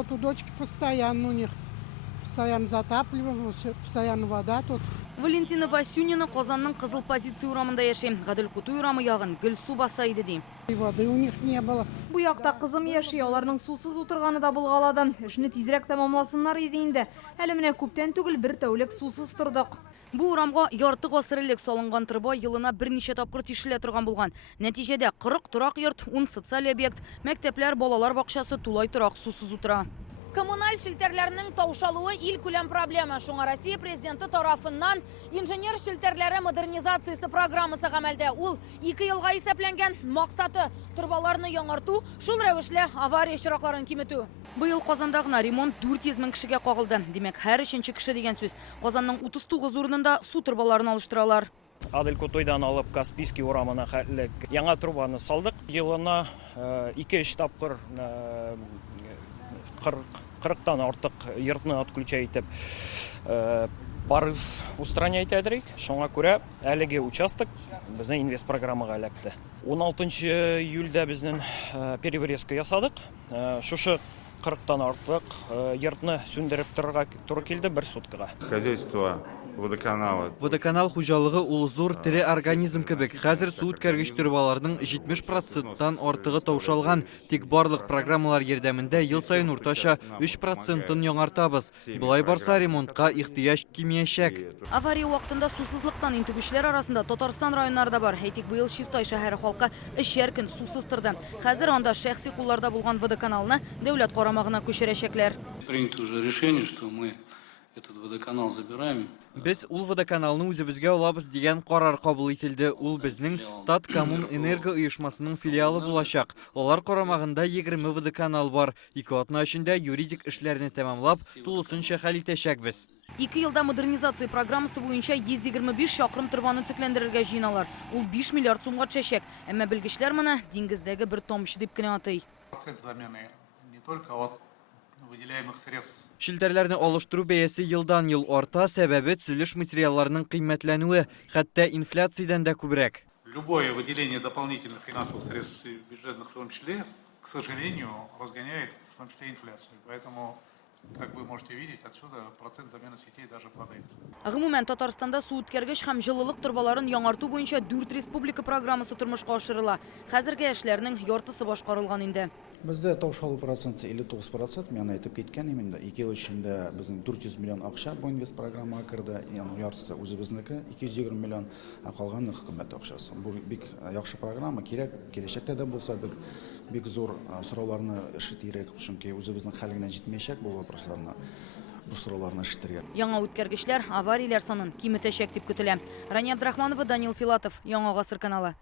Вот у дочки постоянно у них. Постоянно затапливаем, постоянно вода тут. Валентина Васюнина Қазанның қызыл позиция урамында яшем. Ғаділ Құты урамы яғын гүл су басайды дейм. И воды у них не было. Бұ яқта қызым яши, оларның сусыз отырғаны да бұлғаладан. Ішіні тезірек тамамласынлар едейінді. Әлі міне көптен түгіл бір тәулік сусыз тұрдық. Бұл урамға ярты ғасыр элек салынған тырба йылына бірнеше тапқыр тишіле тұрған болған. Нәтижеде 40 тұрақ йорт, 10 социаль объект, мәктеплер, балалар бақшасы тулай тұрақ сусыз утыра. Коммуналь шелтерлерінің таушалуы ил күлем проблема. Шуңа Россия президенті тарафыннан инженер шелтерлері модернизациясы программасы ғамәлде. Ул 2 елға есепленген мақсаты тұрбаларыны яңарту, шул рәвешле авария шырақларын кимету. Бұйыл Қазандағына ремонт 400 мың кішіге қағылды. Демек, әр үшінші кіші деген сөз. Қазанның 39 орнында су тұрбаларын алыштыралар. Ғаділ Құтыйдан алып Каспийский урамына хәтлік яңа трубаны салдық. Йылына 2-3 тапқыр 40-тан артық йортны отключай етіп барып устранять әдірек. Шоңа көре әліге участок біздің инвест программаға әлікті. 16 июльда біздің переврезка ясадық. Шушы 40-тан артық йортны сөндіріп тұры келді 1 суткаға. Хозяйство водоканала. Водоканал хужалығы улы зор тірі организм кебек. Хәзір су үткәргіш түрбаларының 70%-тан артығы таушалған. Тек барлық программалар ердәмінде ел сайын урташа 3%-ын яңартабыз. Бұлай барса ремонтқа ихтияж кимияшәк. Авария вақытында сусызлықтан интегүшлер арасында Татарстан районларда бар. Әйтек бұйыл Шистай шәһәре халқы үшер күн сусыз тұрды. Хәзір анда шәхси құлларда болған водоканалны дәүләт қарамағына көшерәшәкләр. Принято уже решение, что мы этот водоканал забираем. Біз ул водоканалны үзебезгә алабыз дигән карар кабул ителде. Ул безнең Таткоммун энерго оешмасының филиалы булачак. Алар карамагында 20 водоканал бар. 2 атна эчендә юридик эшләрне тәмамлап, тулысынча хәл итәчәкбез. 2 елда модернизация программасы буенча 125 шақырым тұрбаны төкләндерергә җыйналар. Ул 5 миллиард сумга төшәчәк. Әмма белгечләр моны диңгездәге бер тамчы дип кенә атый. Процент замены не только от выделяемых средств. Шилтерләрне алыштыру бәясе елдан-ел арта, сәбәбе төзелеш материалларының кыйммәтләнүе, хәтта инфляциядән дә күбрәк. Любое выделение дополнительных финансовых средств бюджетных в том числе, к сожалению, разгоняет в том числе инфляцию. Поэтому, как вы можете видеть, отсюда процент замены сетей даже падает. Гомумән Татарстанда су үткәргеч һәм җылылык турбаларын яңарту буенча 4 республика программасы тормышка ашырыла. Хәзерге эшләрнең яртысы башкарылган инде. Бізде таушалу проценті 59%, мен айтып кеткен именно 2 ел ішінде біздің 400 миллион ақша бұл инвест программаға кірді, яртысы өзі біздікі, 220 миллион қалғаны үкімет ақшасы. Бұл бик яхшы программа, керек, келешекте де болса бик зор сұрауларны ішітірек, чөнки өзі біздің хәлгенә жетмейшек бұл вопросларны. Бұл сұрауларны ішітірген. Яңа үткәргечләр авариялар санын киметәчәк дип көтелә. Рания Абдрахманова, Данил Филатов, Яңа Гасыр каналы.